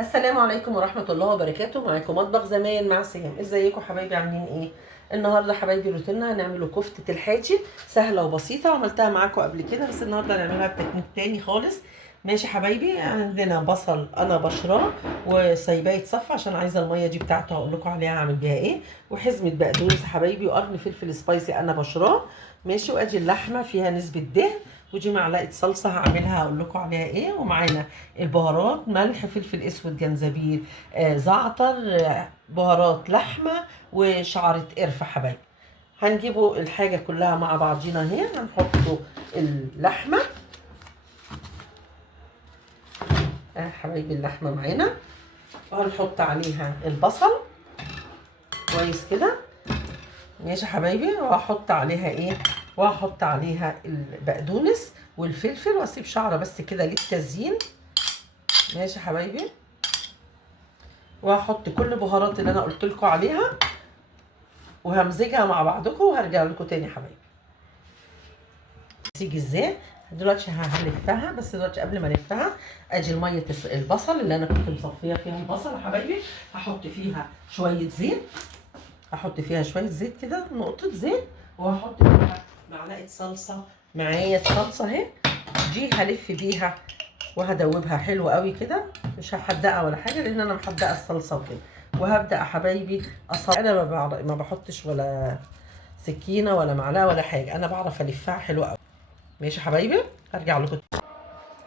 السلام عليكم ورحمة الله وبركاته. معاكم مطبخ زمان مع سهام. ازيكم حبايبي، عاملين ايه؟ النهارده حبايبي روتيننا هنعمله كفتة الحاتي، سهلة وبسيطة وعملتها معاكم قبل كده، بس النهارده هنعملها بتكنيك تاني خالص. ماشي حبايبي، عندنا بصل انا بشراه وسايباه يتصفى عشان عايزه الميه دي بتاعته، هقول لكم عليها هعمل بيها ايه. وحزمه بقدونس حبايبي، وقرن فلفل سبايسي انا بشراه. ماشي، وادي اللحمه فيها نسبه دهن، ودي معلقه صلصه هعملها هقول لكم عليها ايه. ومعانا البهارات: ملح، فلفل اسود، جنزبيل، زعتر، بهارات لحمه، وشعره قرفه حبايبي. هنجيبوا الحاجه كلها مع بعضينا اهي. هنحطوا اللحمه حبايبي، اللحمه معانا، وهنحط عليها البصل كويس كده. ماشي حبايبي، وهحط عليها ايه، وهحط عليها البقدونس والفلفل، واسيب شعره بس كده للتزيين. ماشي حبايبي، وهحط كل بهارات اللي انا قلت لكم عليها، وهمزجها مع بعضكم وهرجع لكم تاني حبايبي. تيجي ازاي دلوقتي؟ هلفها، بس دلوقتي قبل ما الفها ادي الميه البصل اللي انا كنت مصفيه فيها البصل يا حبايبي. هحط فيها شويه زيت، هحط فيها شويه زيت كده، نقطه زيت، وهحط فيها معلقه صلصه. معايا الصلصه اهي، دي هلف بيها وهدوبها حلو قوي كده، مش هحدقها ولا حاجه لان انا محدقه الصلصه وكده. وهبدا يا حبايبي انا ما بحطش ولا سكينه ولا معلقه ولا حاجه، انا بعرف الفها حلو قوي. ماشي حبايبي، هرجع لكم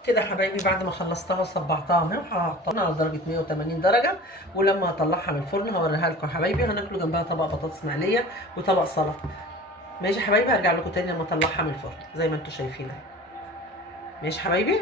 كده حبايبي بعد ما خلصتها وصبعتها اهي، وهحطها على درجه 180 درجه. ولما اطلعها من الفرن هوريها لكم يا حبايبي. هناكلوا جنبها طبق بطاطس مقليه وطبق سلطه. ماشي حبايبي، هرجع لكم تاني لما اطلعها من الفرن زي ما انتم شايفين اهي. ماشي حبايبي.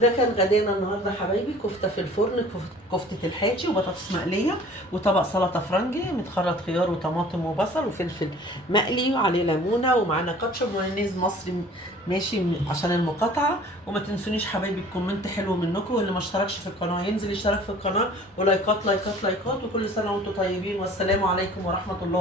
ده كان غدانا النهارده حبايبي: كفته في الفرن، كفته الحاتي وبطاطس مقليه وطبق سلطه فرنجي متخرط خيار وطماطم وبصل وفلفل مقلي وعليه ليمونه، ومعانا كاتشب ومايونيز مصري. ماشي عشان المقاطعه. وما تنسونيش حبايبي الكومنت حلو منكم، واللي ما اشتركش في القناه ينزل يشترك في القناه، ولايكات لايكات لايكات. وكل سنه وانتم طيبين، والسلام عليكم ورحمه الله.